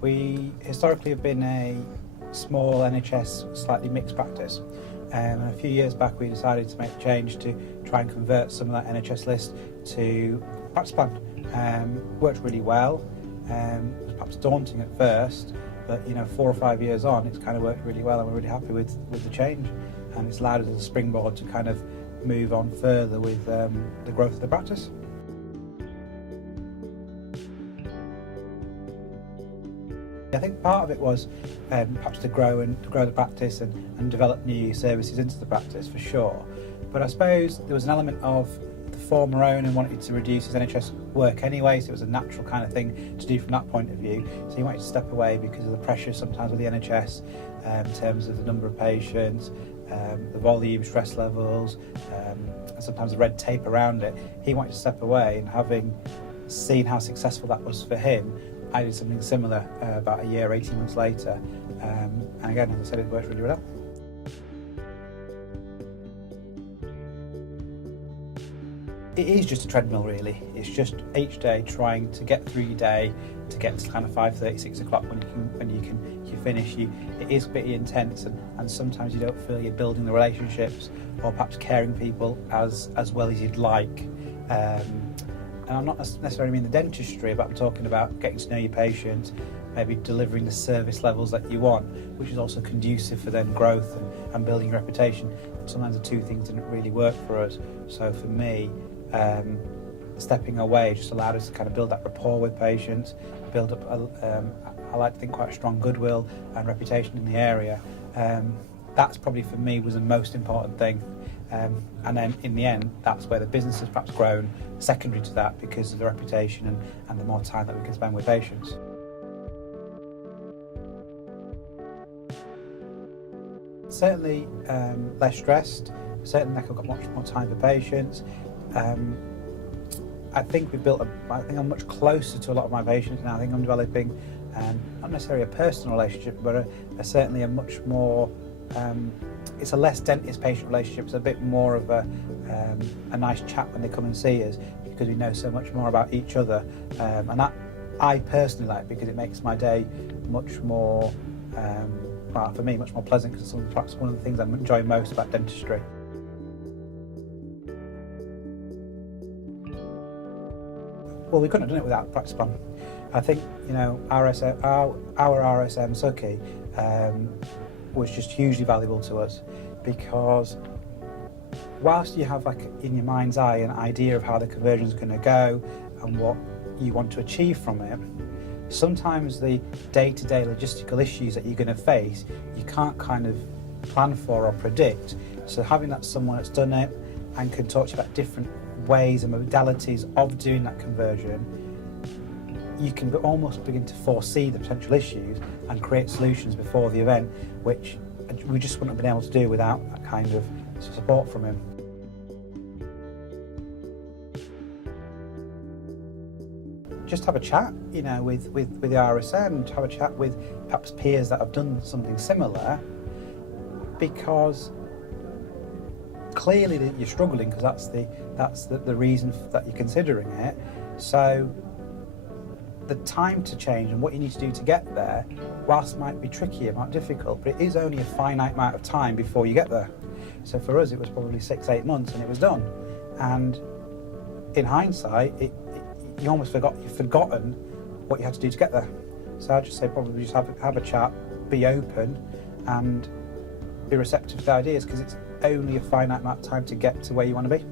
We historically have been a small NHS, slightly mixed practice. And a few years back we decided to make a change to try and convert some of that NHS list to practice plan. Worked really well. It was perhaps daunting at first, but 4 or 5 years on, it's kind of worked really well, and we're really happy with the change. And it's allowed us as a springboard to kind of move on further with the growth of the practice. I think part of it was perhaps to grow the practice and develop new services into the practice, for sure. But I suppose there was an element of the former owner wanted to reduce his NHS work anyway, so it was a natural kind of thing to do from that point of view. So he wanted to step away because of the pressure sometimes with the NHS in terms of the number of patients, the volume, stress levels, and sometimes the red tape around it. He wanted to step away, and having seen how successful that was for him, I did something similar about a year, 18 months later, and again, as I said, it worked really well. It is just a treadmill, really. It's just each day trying to get through your day, to get to kind of 5:30, 6 o'clock when you finish. It is pretty intense, and sometimes you don't feel you're building the relationships or perhaps caring people as well as you'd like. And I'm not necessarily mean the dentistry, but I'm talking about getting to know your patients, maybe delivering the service levels that you want, which is also conducive for then growth and building your reputation. Sometimes the two things didn't really work for us. So for me, stepping away just allowed us to kind of build that rapport with patients, build up, I like to think, quite a strong goodwill and reputation in the area. That's probably for me was the most important thing. And then in the end, that's where the business has perhaps grown secondary to that because of the reputation and the more time that we can spend with patients. Certainly less stressed, certainly I've got much more time for patients. I think I'm much closer to a lot of my patients now. I think I'm developing not necessarily a personal relationship, but certainly a much more it's a less dentist-patient relationship. It's a bit more of a nice chat when they come and see us because we know so much more about each other, and that I personally like because it makes my day much more, for me, much more pleasant, because it's perhaps one of the things I enjoy most about dentistry. Well, we couldn't have done it without practice plan. I think our RSM Suki was just hugely valuable to us, because whilst you have, like, in your mind's eye an idea of how the conversion is going to go and what you want to achieve from it, sometimes the day-to-day logistical issues that you're going to face you can't kind of plan for or predict. So having that someone that's done it and can talk to you about different ways and modalities of doing that conversion, you can almost begin to foresee the potential issues and create solutions before the event, which we just wouldn't have been able to do without that kind of support from him. Just have a chat, with the RSM, to have a chat with perhaps peers that have done something similar, because clearly that you're struggling, because that's the reason that you're considering it. So the time to change and what you need to do to get there, whilst it might be tricky, it might be difficult, but it is only a finite amount of time before you get there. So for us, it was probably 6-8 months and it was done. And in hindsight, you almost you've forgotten what you had to do to get there. So I'd just say probably just have a chat, be open, and be receptive to the ideas, because it's only a finite amount of time to get to where you want to be.